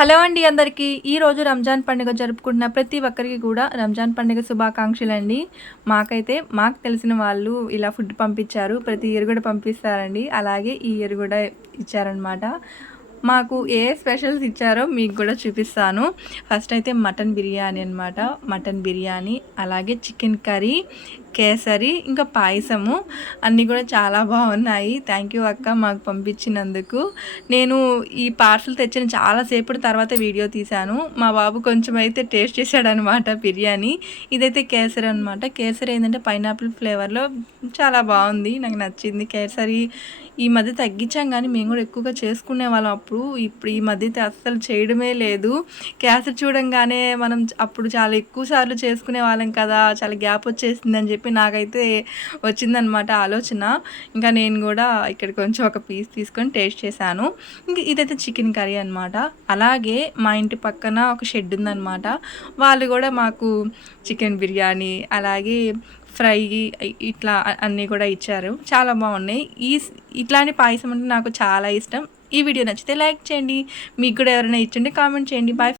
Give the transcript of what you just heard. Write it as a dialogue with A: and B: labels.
A: Hello అండి అందరికీ. ఈరోజు రంజాన్ పండుగ జరుపుకుంటున్న ప్రతి ఒక్కరికి కూడా రంజాన్ పండుగ శుభాకాంక్షలు అండి మాకైతే మాకు తెలిసిన వాళ్ళు ఇలా ఫుడ్ పంపించారు. ప్రతి ఇయర్ కూడా పంపిస్తారండి. అలాగే ఈ ఇయర్ కూడా ఇచ్చారనమాట మాకు ఏ స్పెషల్స్ ఇచ్చారో మీకు కూడా చూపిస్తాను. ఫస్ట్ అయితే మటన్ బిర్యానీ అనమాట మటన్ బిర్యానీ అలాగే చికెన్ కర్రీ కేసరి ఇంకా పాయసము. అన్నీ కూడా చాలా బాగున్నాయి. థ్యాంక్ యూ అక్క మాకు పంపించినందుకు. నేను ఈ పార్సల్ తెచ్చిన చాలాసేపటి తర్వాత వీడియో తీశాను. మా బాబు కొంచెం అయితే టేస్ట్ చేశాడనమాట బిర్యానీ. ఇదైతే కేసరి అనమాట కేసరి ఏంటంటే పైనాపిల్ ఫ్లేవర్లో చాలా బాగుంది. నాకు నచ్చింది కేసరి. ఈ మధ్య తగ్గించాం కానీ మేము కూడా ఎక్కువగా చేసుకునే వాళ్ళం అప్పుడు. ఇప్పుడు ఈ మధ్య అస్సలు చేయడమే లేదు. కేసరి చూడంగానే మనం అప్పుడు చాలా ఎక్కువ సార్లు చేసుకునే వాళ్ళం కదా. చాలా గ్యాప్ వచ్చేసిందని చెప్పి చెప్పి నాకైతే వచ్చిందనమాట ఆలోచన. ఇంకా నేను కూడా ఇక్కడ కొంచెం ఒక పీస్ తీసుకొని టేస్ట్ చేశాను. ఇంకా ఇదైతే చికెన్ కర్రీ అనమాట అలాగే మా ఇంటి పక్కన ఒక షెడ్ ఉందనమాట వాళ్ళు కూడా మాకు చికెన్ బిర్యానీ అలాగే ఫ్రై ఇట్లా అన్నీ కూడా ఇచ్చారు. చాలా బాగున్నాయి. ఈ ఇట్లాంటి పాయసం అంటే నాకు చాలా ఇష్టం. ఈ వీడియో నచ్చితే లైక్ చేయండి. మీకు కూడా ఎవరైనా ఇచ్చండి కామెంట్ చేయండి. బాయ్